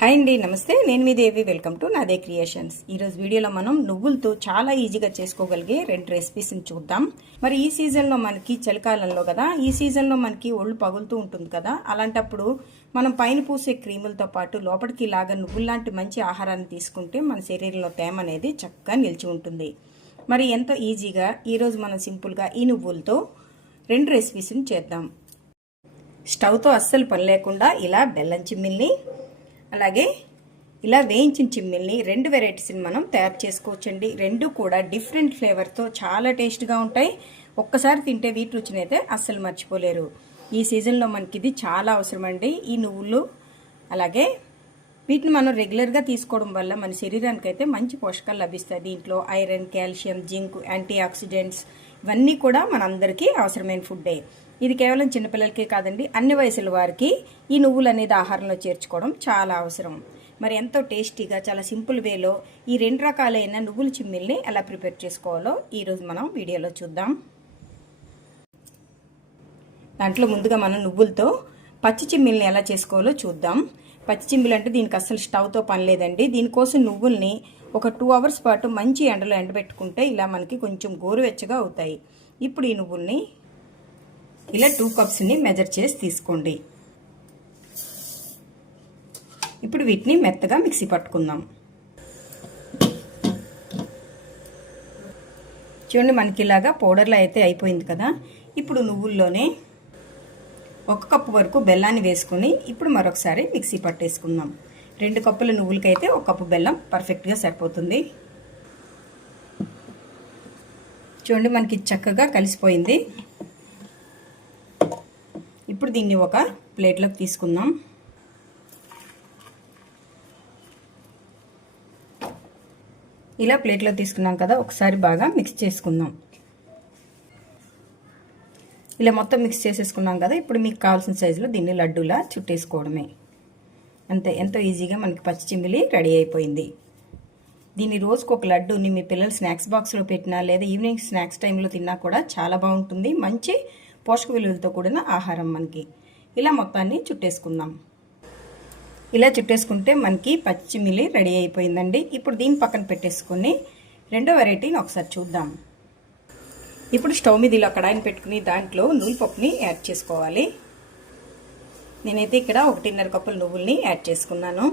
Hi అండి నమస్తే. నేను మీ Devi. Welcome to Nade creations ఈరోజు వీడియోలో మనం నువ్వులతో చాలా ఈజీగా చేసుకోగలిగే రెండు రెసిపీస్ని చూద్దాం. మరి ఈ సీజన్లో మనకి చలికాలంలో కదా ఈ సీజన్లో మనకి ఒళ్ళు పగులుతూ ఉంటుంది కదా అలాంటప్పుడు మనం పైన పూసే క్రీములతో పాటు లోపలికి లాగా నువ్వుల్లాంటి మంచి ఆహారాన్ని తీసుకుంటే మన శరీరంలో తేమ అనేది చక్కగా నిలిచి ఉంటుంది. మరి ఎంతో ఈజీగా ఈరోజు మనం సింపుల్గా ఈ నువ్వులతో రెండు రెసిపీస్ని చేద్దాం. స్టవ్తో అస్సలు పని లేకుండా ఇలా బెల్లం చిమ్మిల్ని అలాగే ఇలా వేయించిన చిమ్మిల్ని రెండు వెరైటీస్ని మనం తయారు చేసుకోవచ్చండి. రెండు కూడా డిఫరెంట్ ఫ్లేవర్తో చాలా టేస్ట్గా ఉంటాయి. ఒక్కసారి తింటే వీటి రుచిని అయితే అస్సలు మర్చిపోలేరు. ఈ సీజన్లో మనకి ఇది చాలా అవసరం అండి ఈ నువ్వులు అలాగే వీటిని మనం రెగ్యులర్గా తీసుకోవడం వల్ల మన శరీరానికి అయితే మంచి పోషకాలు లభిస్తాయి. దీంట్లో iron calcium zinc antioxidants ఇవన్నీ కూడా మనందరికీ అవసరమైన ఫుడ్డే. ఇది కేవలం చిన్నపిల్లలకే కాదండి అన్ని వయసుల వారికి ఈ నువ్వులు అనేది ఆహారంలో చేర్చుకోవడం చాలా అవసరం. మరి ఎంతో టేస్టీగా చాలా సింపుల్ వేలో ఈ రెండు రకాలైన నువ్వుల చిమ్మిల్ని ఎలా ప్రిపేర్ చేసుకోవాలో ఈరోజు మనం వీడియోలో చూద్దాం. దాంట్లో ముందుగా మనం నువ్వులతో పచ్చి చిమ్మిల్ని ఎలా చేసుకోవాలో చూద్దాం. పచ్చి చిమ్మిలు అంటే దీనికి అసలు స్టవ్తో పని లేదండి. దీనికోసం నువ్వుల్ని ఒక టూ అవర్స్ పాటు మంచి ఎండలో ఎండబెట్టుకుంటే ఇలా మనకి కొంచెం గోరువెచ్చగా అవుతాయి. ఇప్పుడు ఈ నువ్వుల్ని ఇలా టూ కప్స్ని మెజర్ చేసి తీసుకోండి. ఇప్పుడు వీటిని మెత్తగా మిక్సీ పట్టుకుందాం. చూడండి మనకి ఇలాగా పౌడర్లో అయితే అయిపోయింది కదా. ఇప్పుడు నువ్వుల్లోనే ఒక కప్పు వరకు బెల్లాన్ని వేసుకుని ఇప్పుడు మరొకసారి మిక్సీ పట్టేసుకుందాం. రెండు కప్పుల నువ్వులకైతే ఒక కప్పు బెల్లం పర్ఫెక్ట్గా సరిపోతుంది. చూడండి మనకి చక్కగా కలిసిపోయింది. ఇప్పుడు దీన్ని ఒక ప్లేట్లోకి తీసుకుందాం. ఇలా ప్లేట్లో తీసుకున్నాం కదా ఒకసారి బాగా మిక్స్ చేసుకుందాం. ఇలా మొత్తం మిక్స్ చేసేసుకున్నాం కదా ఇప్పుడు మీకు కావాల్సిన సైజులో దీన్ని లడ్డూలా చుట్టేసుకోవడమే. అంతే ఎంతో ఈజీగా మనకి పచ్చి చిమ్మిలి రెడీ అయిపోయింది. దీన్ని రోజుకు ఒక లడ్డూని మీ పిల్లలు స్నాక్స్ బాక్స్లో పెట్టినా లేదా ఈవినింగ్ స్నాక్స్ టైంలో తిన్నా కూడా చాలా బాగుంటుంది. మంచి పోషక విలువలతో కూడిన ఆహారం మనకి. ఇలా మొత్తాన్ని చుట్టేసుకుందాం. ఇలా చుట్టేసుకుంటే మనకి పచ్చిమిలి రెడీ అయిపోయిందండి. ఇప్పుడు దీని పక్కన పెట్టేసుకొని రెండో వెరైటీని ఒకసారి చూద్దాం. ఇప్పుడు స్టవ్ మీద ఇలా కడాయిని పెట్టుకుని దాంట్లో నూనెపప్పుని యాడ్ చేసుకోవాలి. నేనైతే ఇక్కడ ఒకటిన్నర కప్పుల నువ్వుల్ని యాడ్ చేసుకున్నాను.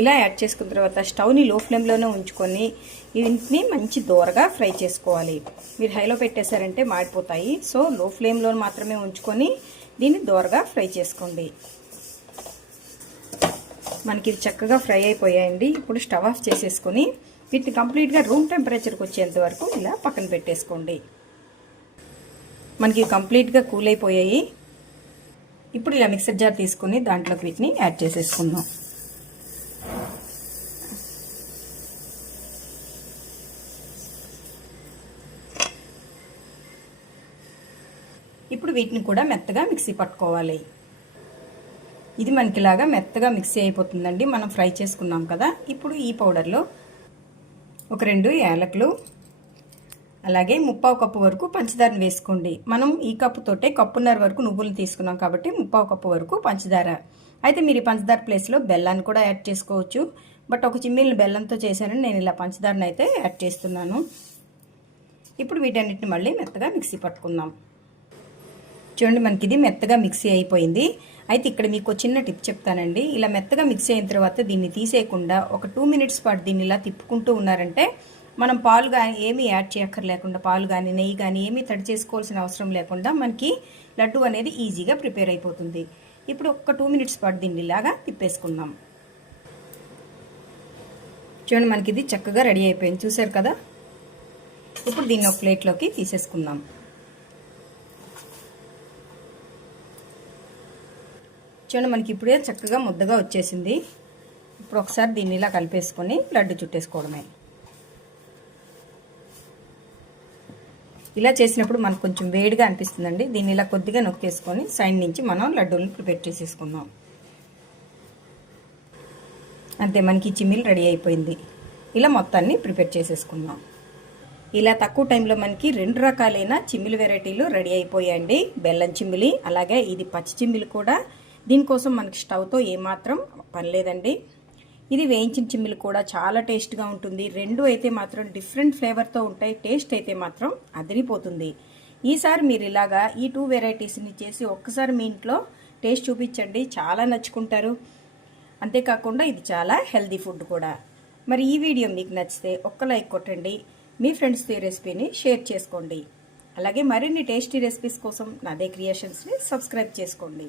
ఇలా యాడ్ చేసుకున్న తర్వాత స్టవ్ని లో ఫ్లేమ్లోనే ఉంచుకొని వీటిని మంచి దూరగా ఫ్రై చేసుకోవాలి. మీరు హైలో పెట్టేశారంటే మాడిపోతాయి. సో లో ఫ్లేమ్లో మాత్రమే ఉంచుకొని దీన్ని దూరగా ఫ్రై చేసుకోండి. మనకి ఇది చక్కగా ఫ్రై అయిపోయాయండి. ఇప్పుడు స్టవ్ ఆఫ్ చేసేసుకొని వీటిని కంప్లీట్గా రూమ్ టెంపరేచర్కి వచ్చేంత వరకు ఇలా పక్కన పెట్టేసుకోండి. మనకి కంప్లీట్గా కూల్ అయిపోయాయి. ఇప్పుడు ఇలా మిక్సర్ జార్ తీసుకొని దాంట్లోకి వీటిని యాడ్ చేసేసుకుందాం. ఇప్పుడు వీటిని కూడా మెత్తగా మిక్సీ పట్టుకోవాలి. ఇది మనకిలాగా మెత్తగా మిక్సీ అయిపోతుందండి. మనం ఫ్రై చేసుకున్నాం కదా. ఇప్పుడు ఈ పౌడర్లో ఒక రెండు యాలకులు అలాగే ముప్పావు కప్పు వరకు పంచదారను వేసుకోండి. మనం ఈ కప్పుతోటే కప్పున్నర వరకు నువ్వులు తీసుకున్నాం కాబట్టి ముప్పావు కప్పు వరకు పంచదార. అయితే మీరు ఈ పంచదార ప్లేస్లో బెల్లాన్ని కూడా యాడ్ చేసుకోవచ్చు. బట్ ఒక చిమ్మిల్ని బెల్లంతో చేశానని నేను ఇలా పంచదారని అయితే యాడ్ చేస్తున్నాను. ఇప్పుడు వీటన్నిటిని మళ్ళీ మెత్తగా మిక్సీ పట్టుకుందాం. చూడండి మనకి ఇది మెత్తగా మిక్సీ అయిపోయింది. అయితే ఇక్కడ మీకు చిన్న టిప్ చెప్తానండి. ఇలా మెత్తగా మిక్సీ అయిన తర్వాత దీన్ని తీసేయకుండా ఒక టూ మినిట్స్ పాటు దీన్ని ఇలా తిప్పుకుంటూ ఉన్నారంటే మనం పాలు కానీ ఏమీ యాడ్ చేయక్కర్లేకుండా పాలు కానీ నెయ్యి కానీ ఏమీ తడి చేసుకోవాల్సిన అవసరం లేకుండా మనకి లడ్డు అనేది ఈజీగా ప్రిపేర్ అయిపోతుంది. ఇప్పుడు ఒక టూ మినిట్స్ పాటు దీన్ని ఇలాగా తిప్పేసుకుందాం. చూడండి మనకి ఇది చక్కగా రెడీ అయిపోయింది. చూసారు కదా? ఇప్పుడు దీన్ని ఒక ప్లేట్లోకి తీసేసుకుందాం. చూడండి మనకి ఇప్పుడే చక్కగా ముద్దగా వచ్చేసింది. ఇప్పుడు ఒకసారి దీన్ని ఇలా కలిపేసుకొని లడ్డు చుట్టేసుకోవడమే. ఇలా చేసినప్పుడు మనకు కొంచెం వేడిగా అనిపిస్తుందండి. దీన్ని ఇలా కొద్దిగా నొక్కేసుకొని సైడ్ నుంచి మనం లడ్డూలను ప్రిపేర్ చేసేసుకుందాం. అంతే మనకి చిమ్మిల్ రెడీ అయిపోయింది. ఇలా మొత్తాన్ని ప్రిపేర్ చేసేసుకుందాం. ఇలా తక్కువ టైంలో మనకి రెండు రకాలైన చిమ్మిలి వెరైటీలు రెడీ అయిపోయాయండి. బెల్లం చిమ్మిలి అలాగే ఇది పచ్చి చిమ్మిలి కూడా. దీనికోసం మనకి స్టవ్తో ఏమాత్రం పని లేదండి. ఇది వేయించిన చిమ్మిలు కూడా చాలా టేస్ట్గా ఉంటుంది. రెండు అయితే మాత్రం డిఫరెంట్ ఫ్లేవర్తో ఉంటాయి. టేస్ట్ అయితే మాత్రం అదిరిపోతుంది. ఈసారి మీరు ఇలాగా ఈ టూ వెరైటీస్ని చేసి ఒక్కసారి మీ ఇంట్లో టేస్ట్ చూపించండి. చాలా నచ్చుకుంటారు. అంతేకాకుండా ఇది చాలా హెల్దీ ఫుడ్ కూడా. మరి ఈ వీడియో మీకు నచ్చితే ఒక్క లైక్ కొట్టండి. మీ ఫ్రెండ్స్తో ఈ రెసిపీని షేర్ చేసుకోండి. అలాగే మరిన్ని టేస్టీ రెసిపీస్ కోసం నాదే క్రియేషన్స్ని సబ్స్క్రైబ్ చేసుకోండి.